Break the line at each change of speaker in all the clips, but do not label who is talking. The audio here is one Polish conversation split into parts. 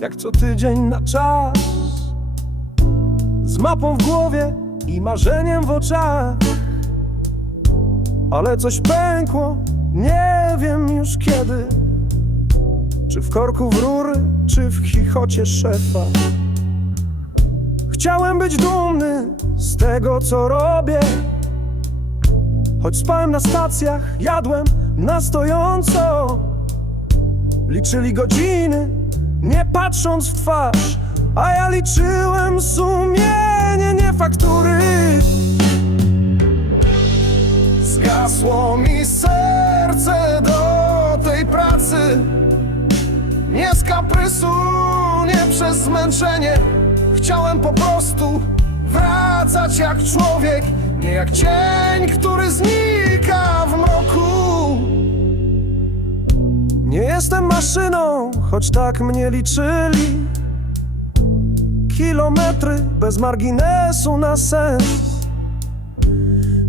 jak co tydzień na czas. Z mapą w głowie i marzeniem w oczach. Ale coś pękło, nie wiem już kiedy. Czy w korku w rury, czy w chichocie szefa. Chciałem być dumny z tego co robię. Choć spałem na stacjach, jadłem na stojąco. Liczyli godziny, patrząc w twarz A ja liczyłem sumienie, nie faktury. Zgasło mi serce do tej pracy. Nie z kaprysu, nie przez zmęczenie. Chciałem po prostu wracać jak człowiek Nie jak cień, który znika w mroku. Nie jestem maszyną, choć tak mnie liczyli Kilometry bez marginesu na sens.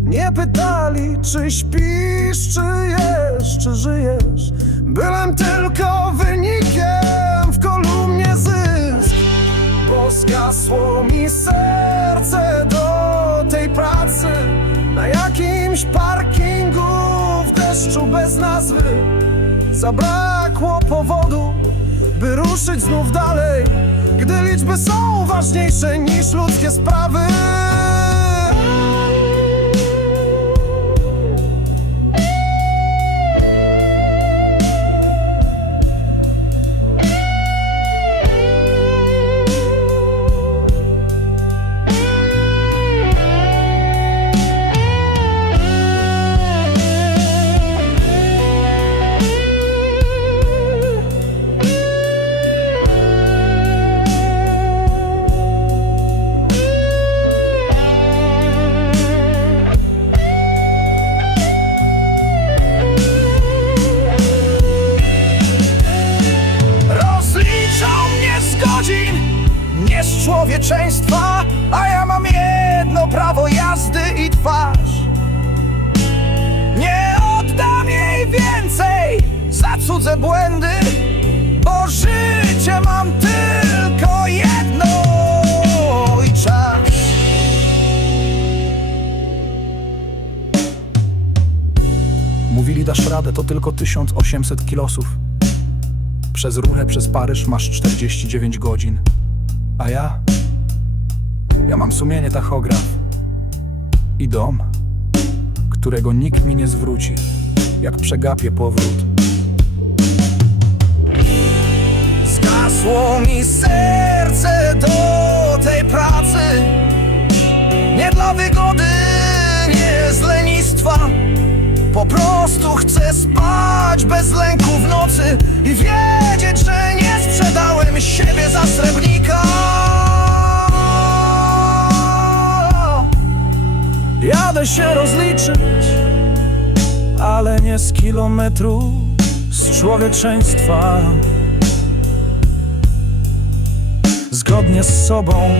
Nie pytali, czy śpisz, czy jesz, czy żyjesz. Byłem tylko wynikiem w kolumnie zysk. Bo zgasło mi serce do tej pracy. Na jakimś parkingu w deszczu bez nazwy. Zabrakło powodu, by ruszyć znów dalej Gdy liczby są ważniejsze niż ludzkie sprawy z człowieczeństwa A ja mam jedno prawo jazdy i twarz Nie oddam jej więcej za cudze błędy Bo życie mam tylko jedno i czas
Mówili dasz radę, to tylko 1800 kilosów. Przez rurę przez Paryż masz 49 godzin. A ja? Ja mam sumienie tachograf. I dom, którego nikt mi nie zwróci, jak przegapię powrót.
Zgasło mi serce do tej pracy Nie dla wygody, nie z lenistwa Po prostu chcę spać bez lęku w nocy I wiedzieć, że nie sprzedałem siebie za srebrnika. Jadę się rozliczyć, ale nie z kilometru z człowieczeństwa. Zgodnie z sobą